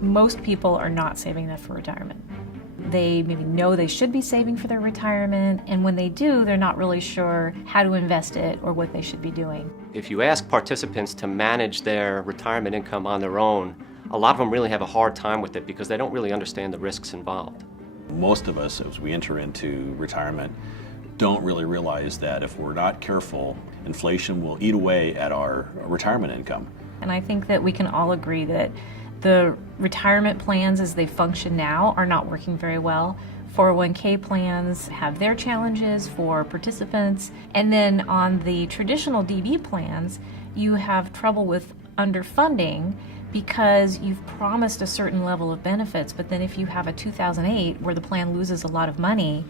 Most people are not saving enough for retirement. They maybe know they should be saving for their retirement, and when they do, they're not really sure how to invest it or what they should be doing. If you ask participants to manage their retirement income on their own, a lot of them really have a hard time with it because they don't really understand the risks involved. Most of us, as we enter into retirement, don't really realize that if we're not careful, inflation will eat away at our retirement income. And I think that we can all agree that the retirement plans as they function now are not working very well. 401k plans have their challenges for participants. And then on the traditional DB plans, you have trouble with underfunding because you've promised a certain level of benefits, but then if you have a 2008 where the plan loses a lot of money,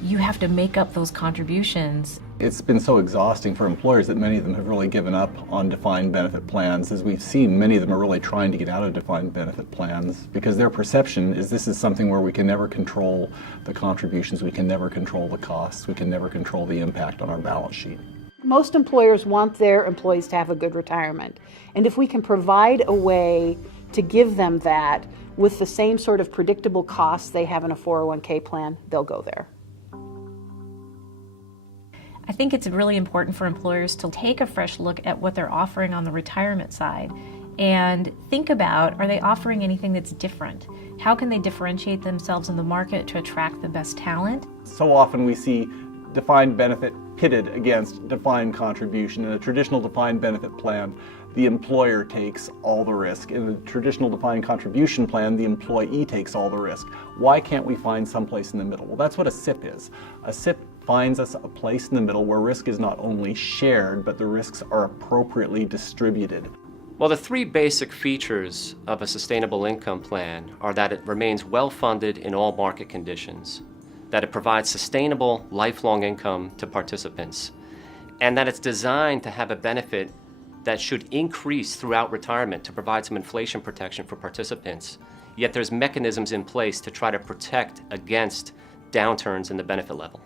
you have to make up those contributions. It's been so exhausting for employers that many of them have really given up on defined benefit plans. As we've seen, many of them are really trying to get out of defined benefit plans because their perception is this is something where we can never control the contributions, we can never control the costs, we can never control the impact on our balance sheet. Most employers want their employees to have a good retirement. And if we can provide a way to give them that with the same sort of predictable costs they have in a 401k plan, they'll go there. I think it's really important for employers to take a fresh look at what they're offering on the retirement side and think about, are they offering anything that's different? How can they differentiate themselves in the market to attract the best talent? So often we see defined benefit pitted against defined contribution. In a traditional defined benefit plan, the employer takes all the risk. In a traditional defined contribution plan, the employee takes all the risk. Why can't we find someplace in the middle? Well, that's what a SIP is. A SIP finds us a place in the middle where risk is not only shared, but the risks are appropriately distributed. Well, the three basic features of a sustainable income plan are that it remains well-funded in all market conditions, that it provides sustainable lifelong income to participants, and that it's designed to have a benefit that should increase throughout retirement to provide some inflation protection for participants. Yet there's mechanisms in place to try to protect against downturns in the benefit level.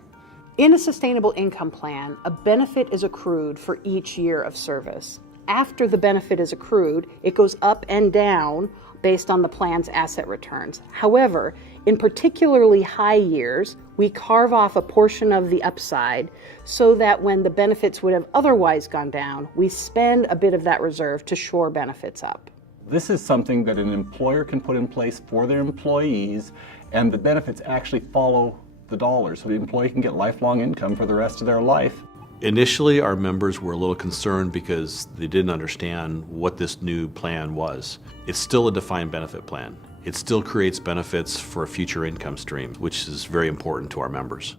In a sustainable income plan, a benefit is accrued for each year of service. After the benefit is accrued, it goes up and down based on the plan's asset returns. However, in particularly high years, we carve off a portion of the upside so that when the benefits would have otherwise gone down, we spend a bit of that reserve to shore benefits up. This is something that an employer can put in place for their employees, and the benefits actually follow the dollars, so the employee can get lifelong income for the rest of their life. Initially, our members were a little concerned because they didn't understand what this new plan was. It's still a defined benefit plan. It still creates benefits for a future income stream, which is very important to our members.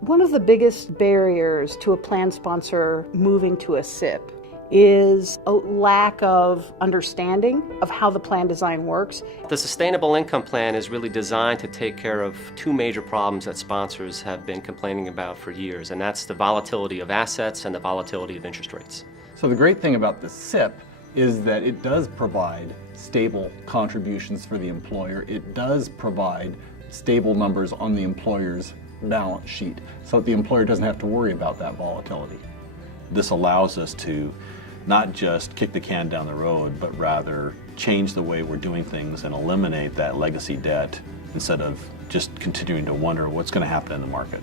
One of the biggest barriers to a plan sponsor moving to a SIP is a lack of understanding of how the plan design works. The sustainable income plan is really designed to take care of two major problems that sponsors have been complaining about for years, and that's the volatility of assets and the volatility of interest rates. So the great thing about the SIP is that it does provide stable contributions for the employer. It does provide stable numbers on the employer's balance sheet, so that the employer doesn't have to worry about that volatility. This allows us to not just kick the can down the road, but rather change the way we're doing things and eliminate that legacy debt instead of just continuing to wonder what's going to happen in the market.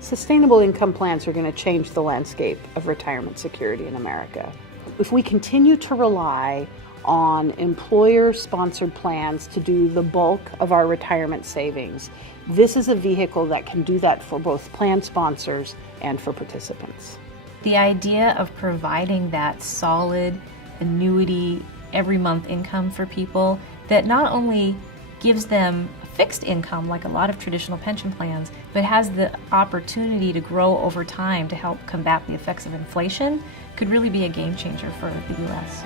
Sustainable income plans are going to change the landscape of retirement security in America. If we continue to rely on employer-sponsored plans to do the bulk of our retirement savings, this is a vehicle that can do that for both plan sponsors and for participants. The idea of providing that solid annuity every month income for people that not only gives them a fixed income like a lot of traditional pension plans, but has the opportunity to grow over time to help combat the effects of inflation could really be a game changer for the U.S.